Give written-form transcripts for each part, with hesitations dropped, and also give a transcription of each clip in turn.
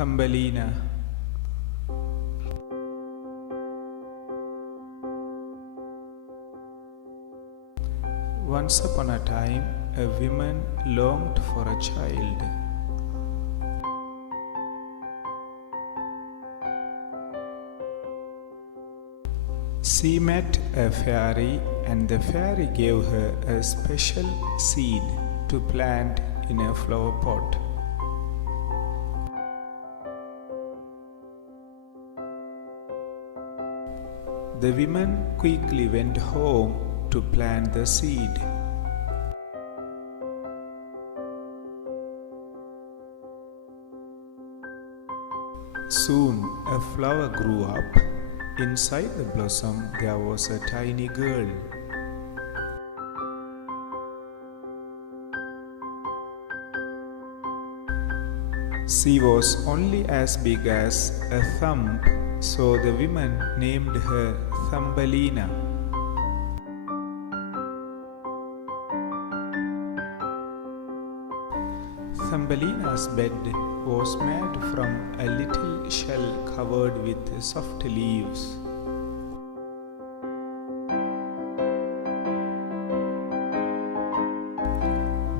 Thumbelina. Once upon a time, a woman longed for a child. She met a fairy, and the fairy gave her a special seed to plant in a flower pot. The woman quickly went home to plant the seed. Soon a flower grew up. Inside the blossom there was a tiny girl. She was only as big as a thumb, so the women named her Thumbelina. Thumbelina's bed was made from a little shell covered with soft leaves.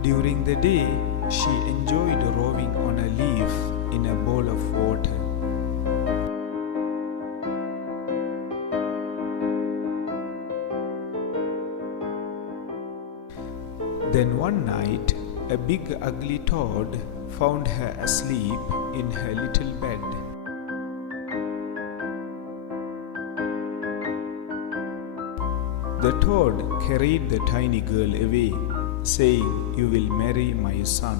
During the day, she enjoyed rowing on a leaf in a bowl of water. Then one night, a big ugly toad found her asleep in her little bed. The toad carried the tiny girl away, saying, "You will marry my son."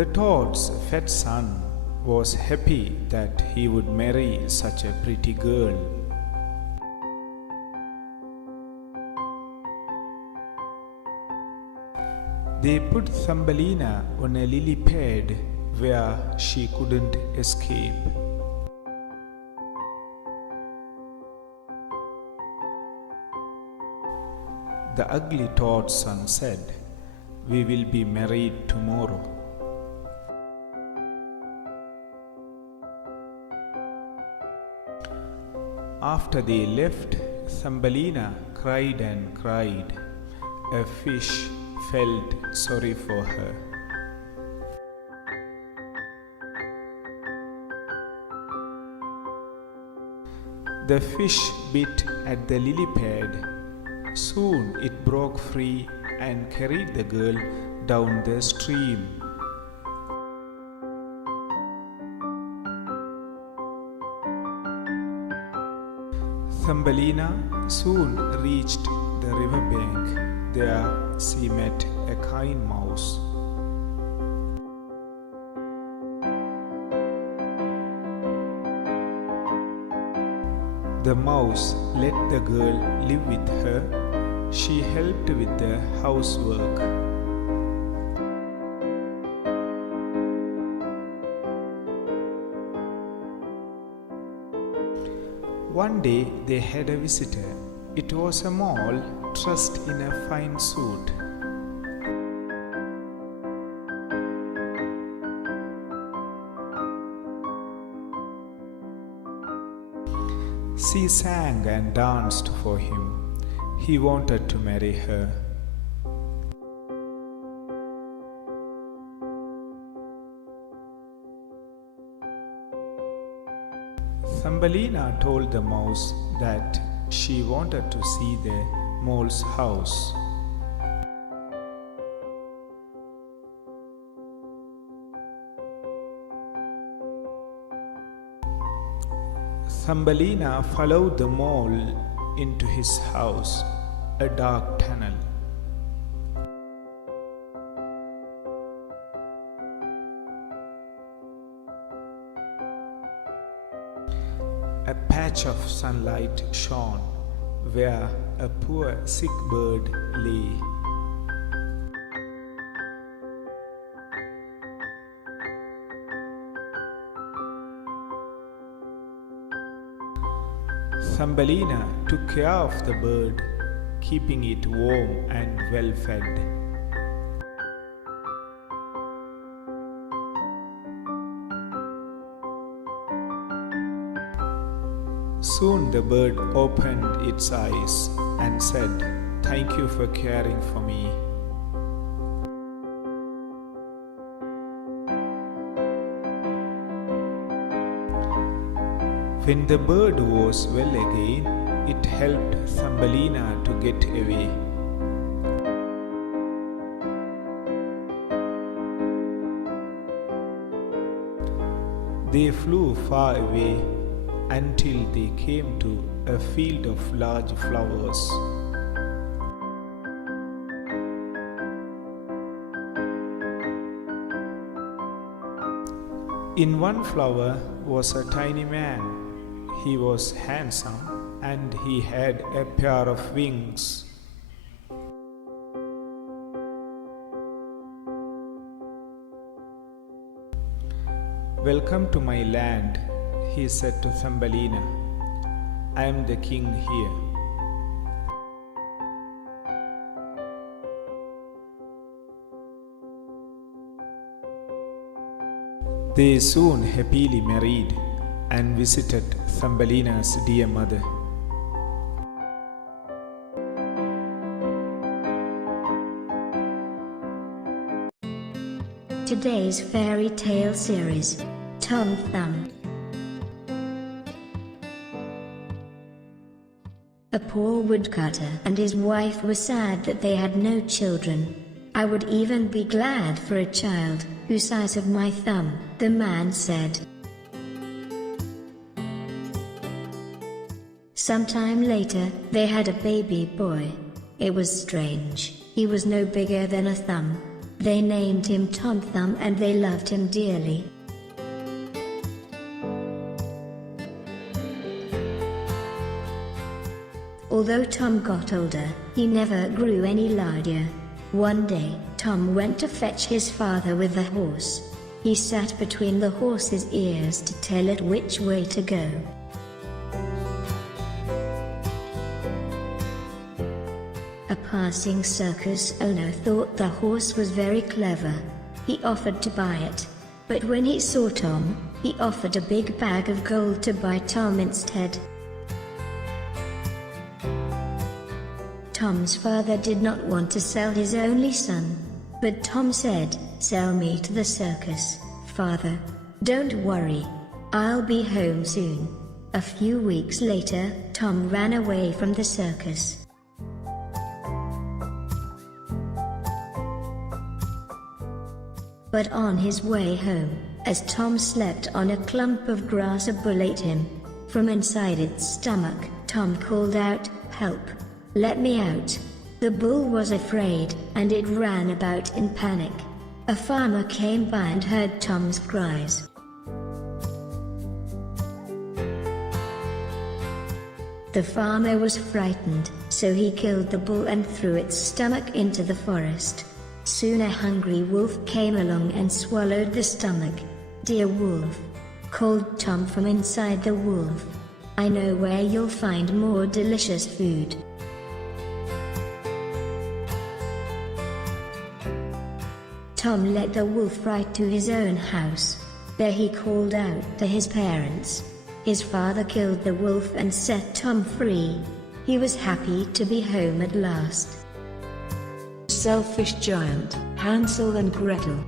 The toad's fat son was happy that he would marry such a pretty girl. They put Thumbelina on a lily pad where she couldn't escape. The ugly toad's son said, "We will be married tomorrow." After they left, Thumbelina cried and cried. A fish felt sorry for her. The fish bit at the lily pad. Soon it broke free and carried the girl down the stream. Thumbelina soon reached the river bank. There she met a kind mouse. The mouse let the girl live with her. She helped with the housework. One day they had a visitor. It was a mole dressed in a fine suit. She sang and danced for him. He wanted to marry her. Thumbelina told the mouse that she wanted to see the mole's house. Thumbelina followed the mole into his house, a dark tunnel. A patch of sunlight shone where a poor sick bird lay. Thumbelina took care of the bird. keeping it warm and well fed. Soon the bird opened its eyes and said, "Thank you for caring for me." When the bird was well again, it helped Thumbelina to get away. They flew far away until they came to a field of large flowers. In one flower was a tiny man. He was handsome and he had a pair of wings. "Welcome to my land," he said to Thumbelina. "I am the king here." They soon happily married and visited Thumbelina's dear mother. Today's fairy tale series, Tom Thumb. A poor woodcutter and his wife were sad that they had no children. "I would even be glad for a child whose size of my thumb," the man said. Sometime later, they had a baby boy. It was strange. He was no bigger than a thumb. They named him Tom Thumb and they loved him dearly. Although Tom got older, he never grew any larger. One day, Tom went to fetch his father with the horse. He sat between the horse's ears to tell it which way to go. A passing circus owner thought the horse was very clever. He offered to buy it. But when he saw Tom, he offered a big bag of gold to buy Tom instead. Tom's father did not want to sell his only son. But Tom said, "Sell me to the circus, father. Don't worry. I'll be home soon." A few weeks later, Tom ran away from the circus. But on his way home, as Tom slept on a clump of grass, a bull ate him. From inside its stomach, Tom called out, "Help! Let me out!" The bull was afraid, and it ran about in panic. A farmer came by and heard Tom's cries. The farmer was frightened, so he killed the bull and threw its stomach into the forest. Soon a hungry wolf came along and swallowed the stomach. "Dear wolf," called Tom from inside the wolf, "I know where you'll find more delicious food." Tom led the wolf right to his own house. There he called out to his parents. His father killed the wolf and set Tom free. He was happy to be home at last. Selfish Giant, Hansel and Gretel,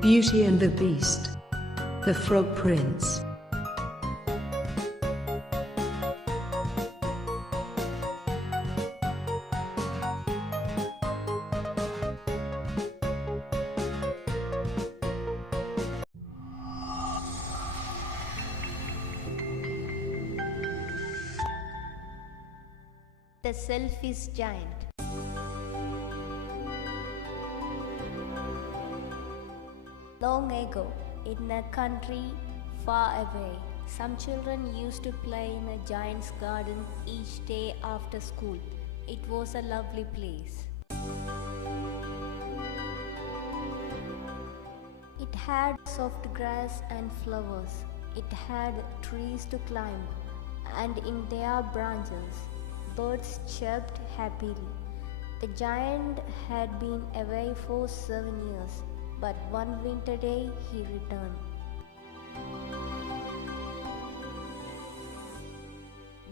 Beauty and the Beast, The Frog Prince. The Selfish Giant. Long ago, in a country far away, some children used to play in a giant's garden each day after school. It was a lovely place. It had soft grass and flowers. It had trees to climb, and in their branches Birds chirped happily. The giant had been away for 7 years, but one winter day he returned.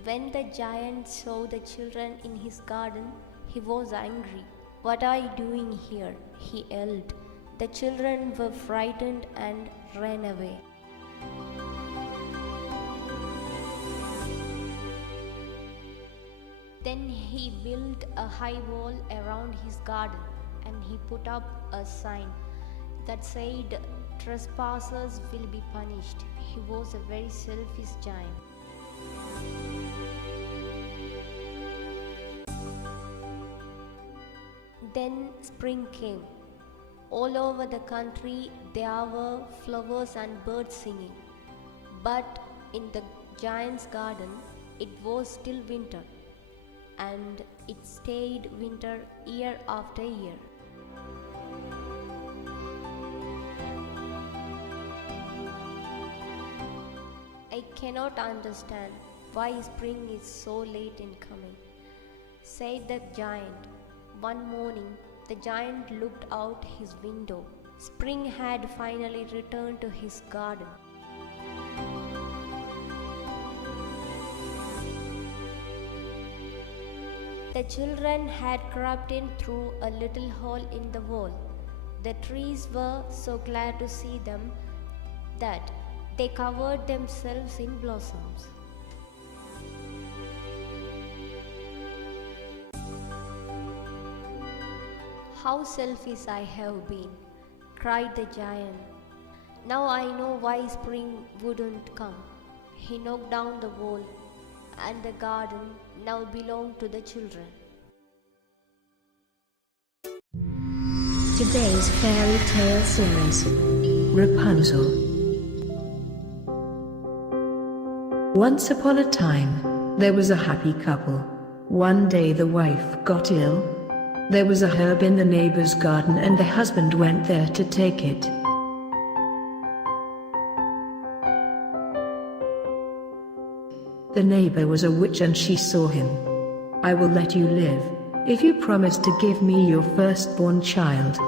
When the giant saw the children in his garden, he was angry. "What are you doing here?" he yelled. The children were frightened and ran away. Then he built a high wall around his garden, and he put up a sign that said, "Trespassers will be punished." He was a very selfish giant. Then spring came. All over the country there were flowers and birds singing. But in the giant's garden it was still winter, and it stayed winter year after year. "I cannot understand why spring is so late in coming," said the giant. One morning, the giant looked out his window. Spring had finally returned to his garden. The children had crept in through a little hole in the wall. The trees were so glad to see them that they covered themselves in blossoms. "How selfish I have been," cried the giant. "Now I know why spring wouldn't come." He knocked down the wall, and the garden now belonged to the children. Today's fairy tale series. Rapunzel. Once upon a time, there was a happy couple. One day the wife got ill. There was a herb in the neighbor's garden and the husband went there to take it. The neighbor was a witch and she saw him. "I will let you live, if you promise to give me your firstborn child."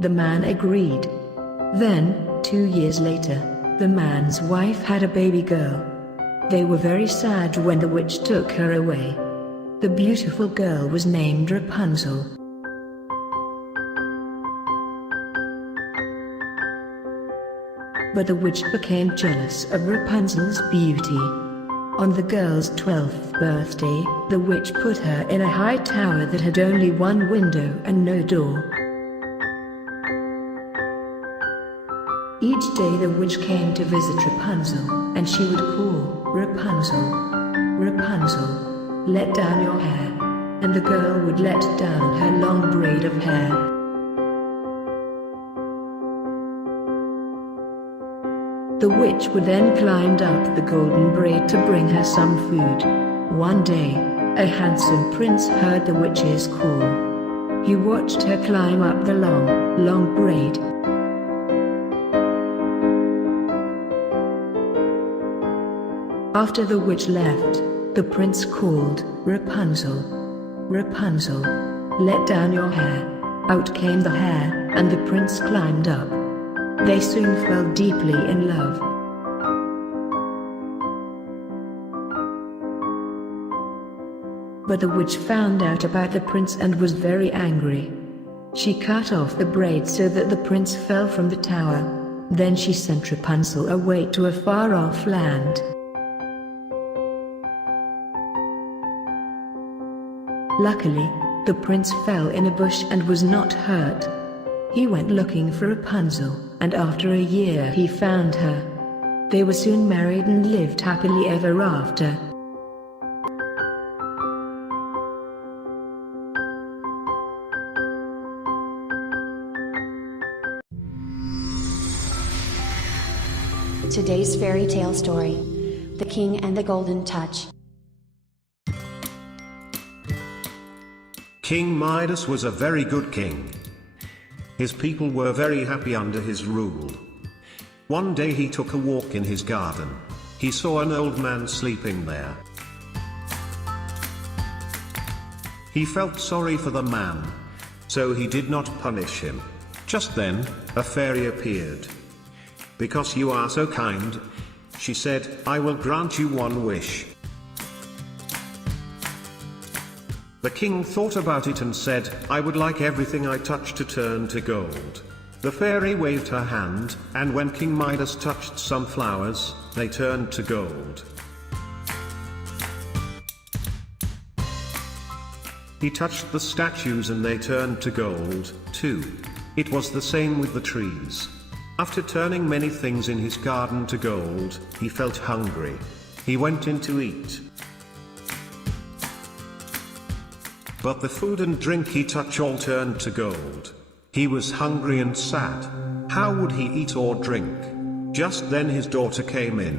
The man agreed. Then, 2 years later, the man's wife had a baby girl. They were very sad when the witch took her away. The beautiful girl was named Rapunzel. But the witch became jealous of Rapunzel's beauty. On the girl's 12th birthday, the witch put her in a high tower that had only one window and no door. Each day the witch came to visit Rapunzel, and she would call, "Rapunzel, Rapunzel, let down your hair," and the girl would let down her long braid of hair. The witch would then climb up the golden braid to bring her some food. One day, a handsome prince heard the witch's call. He watched her climb up the long braid. After the witch left, the prince called, "Rapunzel, Rapunzel, let down your hair." Out came the hair, and the prince climbed up. They soon fell deeply in love. But the witch found out about the prince and was very angry. She cut off the braid so that the prince fell from the tower. Then she sent Rapunzel away to a far-off land. Luckily, the prince fell in a bush and was not hurt. He went looking for Rapunzel, and after a year he found her. They were soon married and lived happily ever after. Today's fairy tale story: The King and the Golden Touch. King Midas was a very good king. His people were very happy under his rule. One day he took a walk in his garden. He saw an old man sleeping there. He felt sorry for the man, so he did not punish him. Just then, a fairy appeared. "Because you are so kind," she said, "I will grant you one wish." The king thought about it and said, "I would like everything I touch to turn to gold." The fairy waved her hand, and when King Midas touched some flowers, they turned to gold. He touched the statues and they turned to gold, too. It was the same with the trees. After turning many things in his garden to gold, he felt hungry. He went in to eat. But the food and drink he touched all turned to gold. He was hungry and sad. How would he eat or drink? Just then his daughter came in.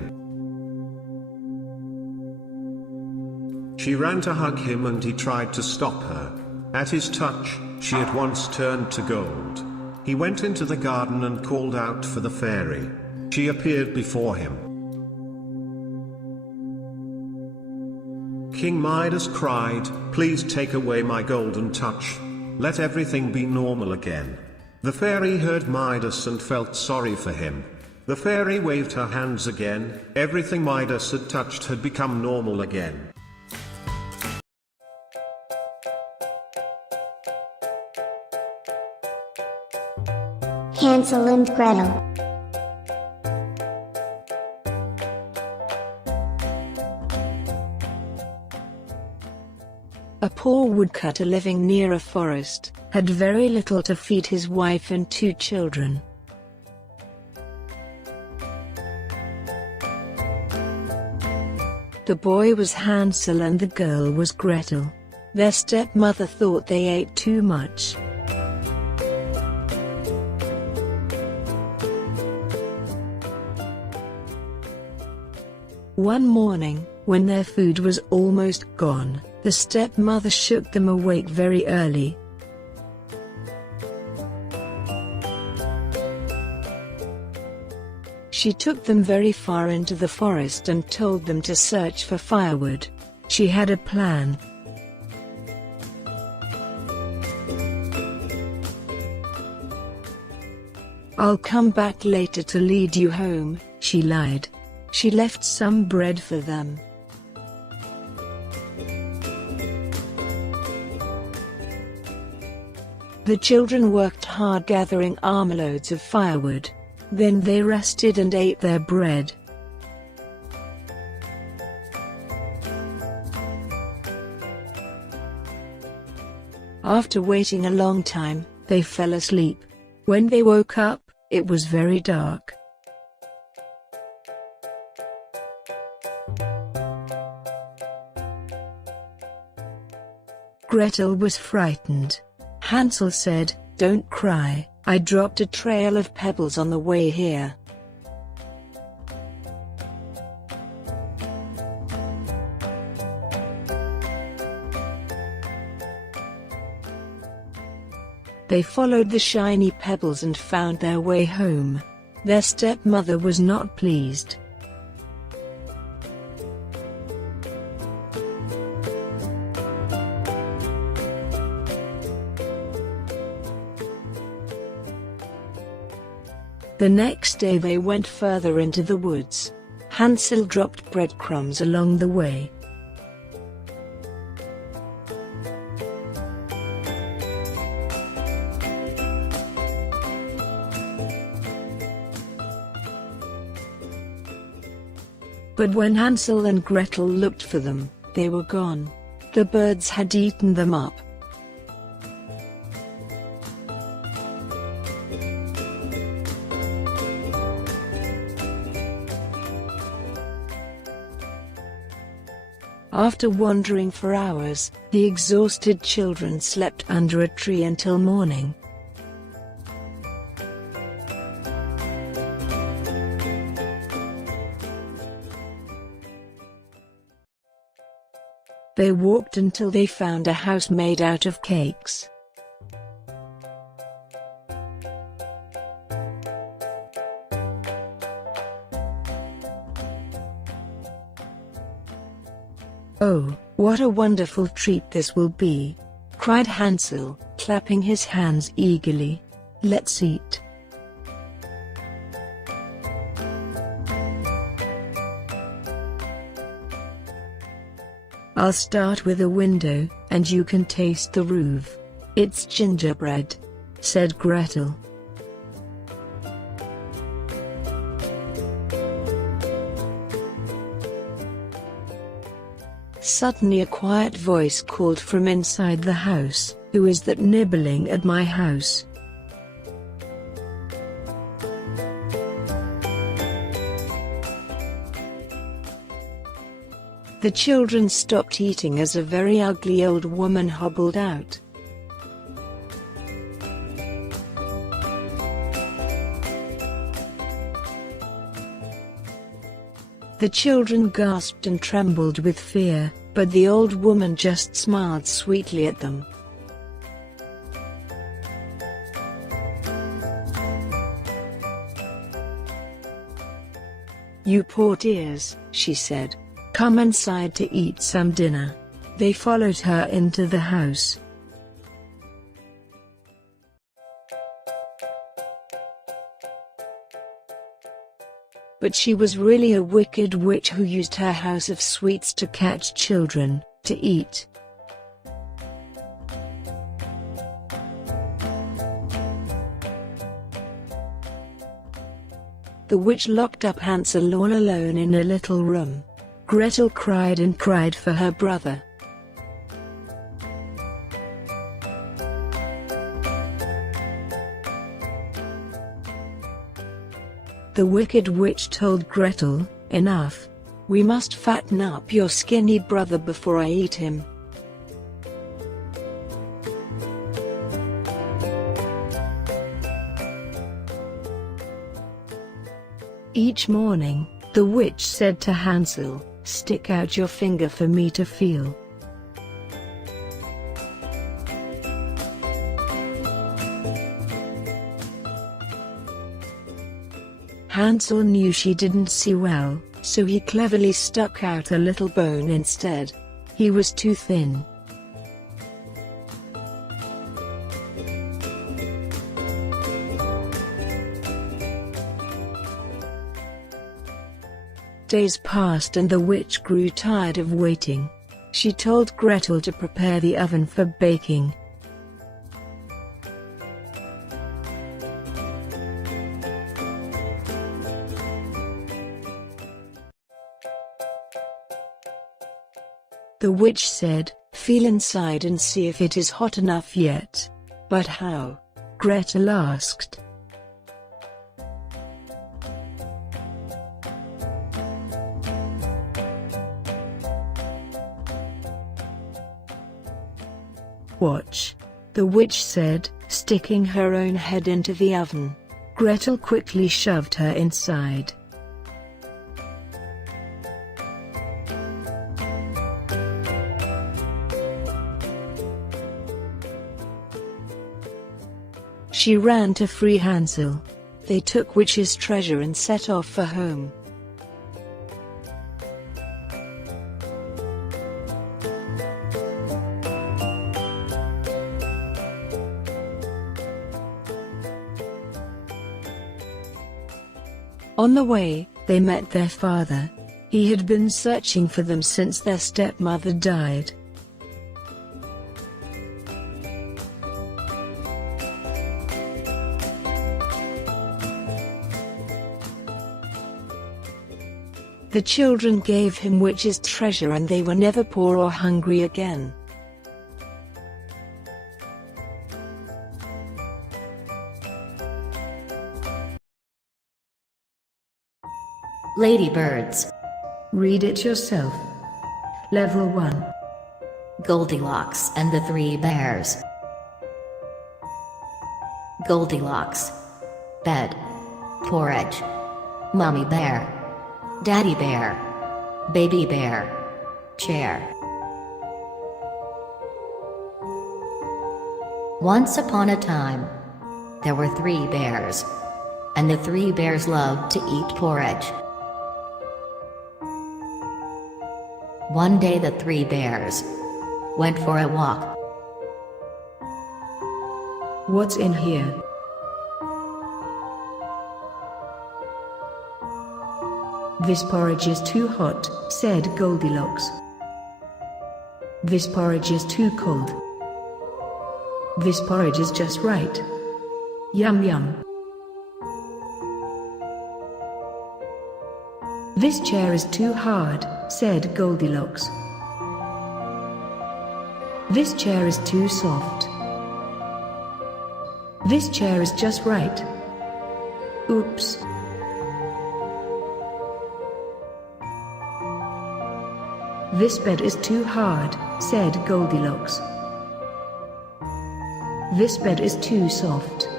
She ran to hug him and he tried to stop her. At his touch, she at once turned to gold. He went into the garden and called out for the fairy. She appeared before him. King Midas cried, "Please take away my golden touch. Let everything be normal again." The fairy heard Midas and felt sorry for him. The fairy waved her hands again. Everything Midas had touched had become normal again. Hansel and Gretel. A poor woodcutter living near a forest had very little to feed his wife and 2 children. The boy was Hansel and the girl was Gretel. Their stepmother thought they ate too much. One morning, when their food was almost gone, the stepmother shook them awake very early. She took them very far into the forest and told them to search for firewood. She had a plan. "I'll come back later to lead you home," she lied. She left some bread for them. The children worked hard gathering armloads of firewood. Then they rested and ate their bread. After waiting a long time, they fell asleep. When they woke up, it was very dark. Gretel was frightened. Hansel said, "Don't cry, I dropped a trail of pebbles on the way here." They followed the shiny pebbles and found their way home. Their stepmother was not pleased. The next day they went further into the woods. Hansel dropped breadcrumbs along the way. But when Hansel and Gretel looked for them, they were gone. The birds had eaten them up. After wandering for hours, the exhausted children slept under a tree until morning. They walked until they found a house made out of cakes. "Oh, what a wonderful treat this will be!" cried Hansel, clapping his hands eagerly. "Let's eat." "I'll start with a window, and you can taste the roof. It's gingerbread," said Gretel. Suddenly a quiet voice called from inside the house, "Who is that nibbling at my house?" The children stopped eating as a very ugly old woman hobbled out. The children gasped and trembled with fear, but the old woman just smiled sweetly at them. "You poor dears," she said. "Come inside to eat some dinner." They followed her into the house. But she was really a wicked witch who used her house of sweets to catch children, to eat. The witch locked up Hansel all alone in a little room. Gretel cried and cried for her brother. The wicked witch told Gretel, "Enough. We must fatten up your skinny brother before I eat him." Each morning, the witch said to Hansel, "Stick out your finger for me to feel." Hansel knew she didn't see well, so he cleverly stuck out a little bone instead. He was too thin. Days passed and the witch grew tired of waiting. She told Gretel to prepare the oven for baking. The witch said, "Feel inside and see if it is hot enough yet." "But how?" Gretel asked. "Watch," the witch said, sticking her own head into the oven. Gretel quickly shoved her inside. She ran to free Hansel. They took witch's treasure and set off for home. On the way, they met their father. He had been searching for them since their stepmother died. The children gave him witch's treasure and they were never poor or hungry again. Ladybirds. Read it yourself. Level 1. Goldilocks and the Three Bears. Goldilocks. Bed. Porridge. Mommy Bear. Daddy Bear. Baby Bear. Chair. Once upon a time, there were 3 bears. And the 3 bears loved to eat porridge. One day the three bears went for a walk. What's in here? This porridge is too hot, said Goldilocks. This porridge is too cold. This porridge is just right. Yum yum. This chair is too hard, said Goldilocks. This chair is too soft. This chair is just right. Oops. This bed is too hard, said Goldilocks. This bed is too soft.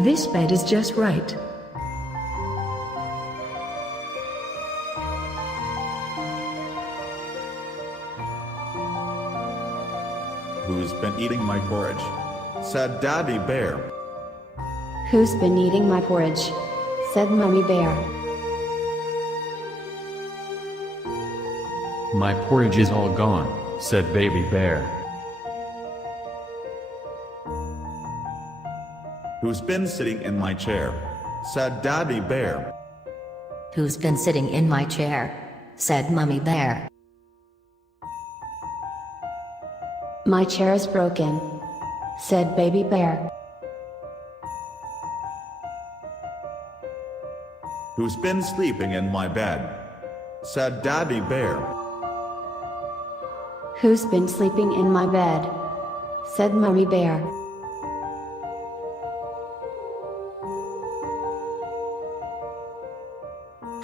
This bed is just right. Who's been eating my porridge? Said Daddy Bear. Who's been eating my porridge? Said Mummy Bear. My porridge is all gone, said Baby Bear. Who's been sitting in my chair? Said Daddy Bear. Who's been sitting in my chair? Said Mummy Bear. My chair is broken, said Baby Bear. Who's been sleeping in my bed? Said Daddy Bear. Who's been sleeping in my bed? Said Mummy Bear.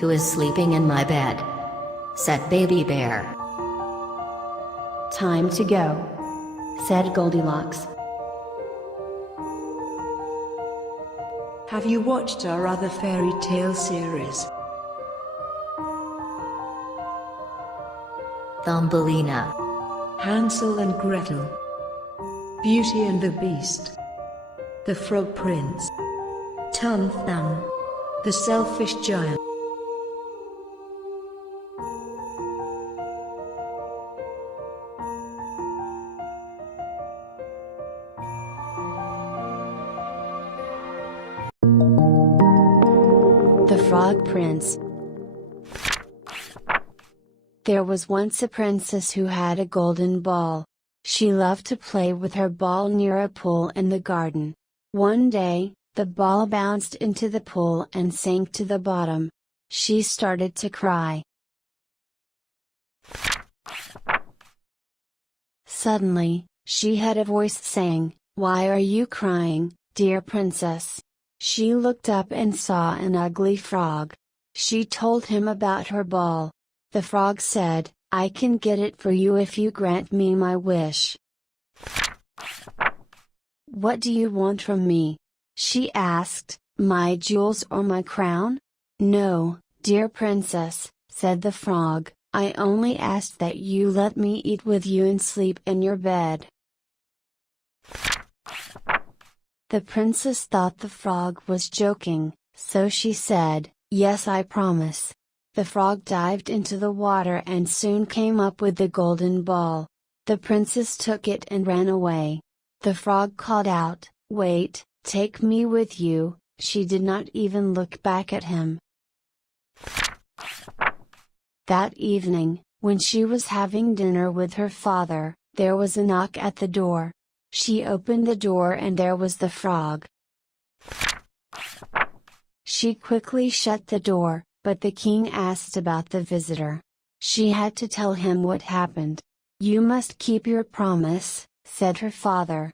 Who is sleeping in my bed? Said Baby Bear. Time to go, said Goldilocks. Have you watched our other fairy tale series? Thumbelina, Hansel and Gretel, Beauty and the Beast, The Frog Prince, Tom Thumb, The Selfish Giant. The Frog Prince. There was once a princess who had a golden ball. She loved to play with her ball near a pool in the garden. One day, the ball bounced into the pool and sank to the bottom. She started to cry. Suddenly, she had a voice saying, "Why are you crying, dear princess?" She looked up and saw an ugly frog. She told him about her ball. The frog said, "I can get it for you if you grant me my wish." "What do you want from me?" she asked, "my jewels or my crown?" "No, dear princess," said the frog, "I only asked that you let me eat with you and sleep in your bed." The princess thought the frog was joking, so she said, "Yes, I promise." The frog dived into the water and soon came up with the golden ball. The princess took it and ran away. The frog called out, "Wait, take me with you." She did not even look back at him. That evening, when she was having dinner with her father, there was a knock at the door. She opened the door and there was the frog. She quickly shut the door, but the king asked about the visitor. She had to tell him what happened. "You must keep your promise," said her father.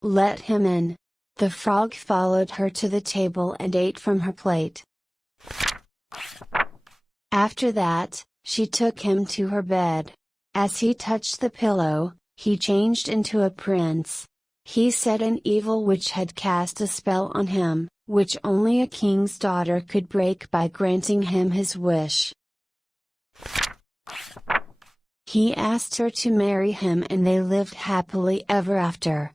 "Let him in." The frog followed her to the table and ate from her plate. After that, she took him to her bed. As he touched the pillow, he changed into a prince. He said an evil witch had cast a spell on him, which only a king's daughter could break by granting him his wish. He asked her to marry him and they lived happily ever after.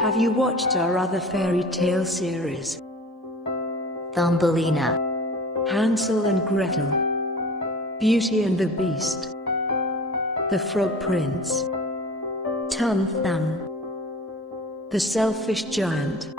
Have you watched our other fairy tale series? Thumbelina, Hansel and Gretel, Beauty and the Beast, The Frog Prince, Tom Thumb, The Selfish Giant,